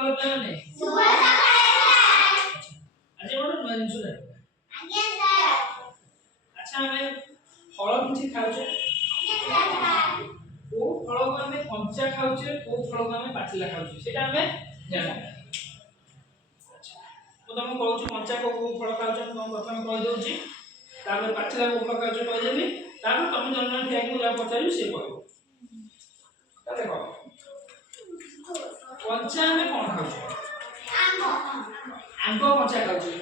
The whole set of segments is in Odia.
ସକାଳ ପିଲାମାନେ ଶୁଭ ସକାଳ ଆଜି ଗୋଟେ ନୂଆ ଜିନିଷ ଜାଣିବା। ଆଜ୍ଞା ସାର୍। ଆଚ୍ଛା ଆମେ ଫଳ କିଛି ଖାଉଛେ? ଆଜ୍ଞା ସାର୍। କୋଉ ଫଳକୁ ଆମେ କଞ୍ଚା ଖାଉଛେ କୋଉ ଫଳକୁ ଆମେ ପାଚିଲା ଖାଉଛେ ସେଟା ଆମେ ଜାଣିବା। ଆଚ୍ଛା ମୁଁ ତମକୁ କହୁଛି କଞ୍ଚା କୋଉ ଫଳ ଖାଉଛ ମୁଁ ପ୍ରଥମେ କହି ଦଉଛି, ତାପରେ ପାଚିଲା କୋଉ ଫଳ ଖାଉଛ କହିଦେବି, ତାପରେ ତମେ ଜଣେ ଜଣେ ଠିଆ ହେଇକି ଯାହା ପଚାରିବି ସେ କହିବ। ଦେଖ କଞ୍ଚା ଆମେ କଣ ଖାଉଛେ? ଆମ୍ବ କଞ୍ଚା ଖାଉଛେ,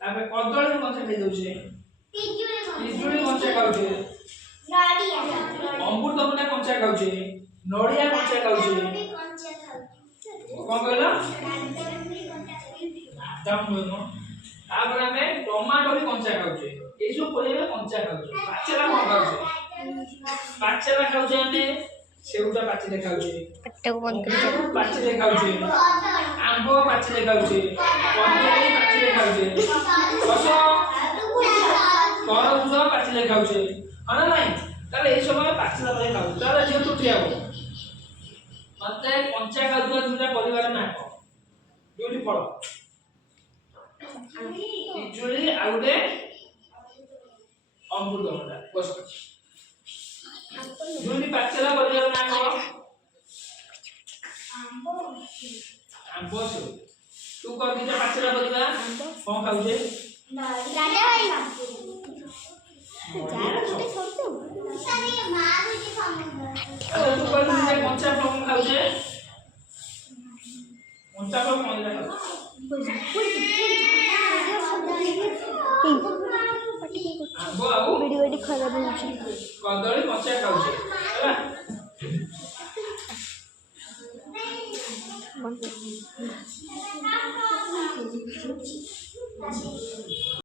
ତାପରେ କଦଳୀ କଞ୍ଚା ଖାଇ ଦଉଛେ, ପିଜୁଳି କଞ୍ଚା ଖାଉଛେ, ଅମୃତଭଣ୍ଡା କଞ୍ଚା ଖାଉଛେ, ନଡ଼ିଆ କଞ୍ଚା ଖାଉଛେ, କଣ କହିଲ ତାପରେ ଆମେ ଟମାଟୋ ବି କଞ୍ଚା ଖାଉଛେ। ଏଇ ସବୁ ପରିବା କଞ୍ଚା ଖାଉଛେ। ପାଚିଲା କଣ ଖାଉଛେ? ପାଚିଲା ଖାଉଛେ ଆମେ ସେଉଟା ପାଚିଲେ ଖାଉଛେ, ପାଚିଲେ ଖାଉଛେ, ଆମ୍ବ ପାଚିଲେ ଖାଉଛେ, କଦଳୀ ପାଚିଲେ ଖାଉଛେ, ତରଭୁଜ ପାଚିଲେ ଖାଉଛେ, ହଁ ନା ନାଇଁ? ତାହେଲେ ଏଇ ସବୁ ଆମେ ପାଚିଲା ପରେ ଖାଉଛେ। ତାହେଲେ ଝିଅ ତୁ ଠିଆ ହବ, ମତେ କଞ୍ଚା ଖାଉଥିବା ଦୁଇଟା ପରିବାର ନାଁ କହ, ଦୁଇଟି ଫଳ। ପିଜୁଳି ଆଉ ଗୋଟେ ଅମୃତଭଣ୍ଡା। ବସ ଦୁଇଟି ପାଚିଲା ପରିବାର ନାଁ କହ। ଆମ୍ବ ସେଉ। ତୁ କହ ଦିଟା ପାଚିଲା ପରିବା କଣ ଖାଉଛେ? ତୁ କହ ଦିଟା କଞ୍ଚା ଫଳ କଣ ଖାଉଛେ? କଞ୍ଚା ଫଳ କଣ ଦିଟା ଖାଉଛେ? ଆମ୍ବ ଆଉ କଦଳୀ କଞ୍ଚା ଖାଉଛେ ହେଲା।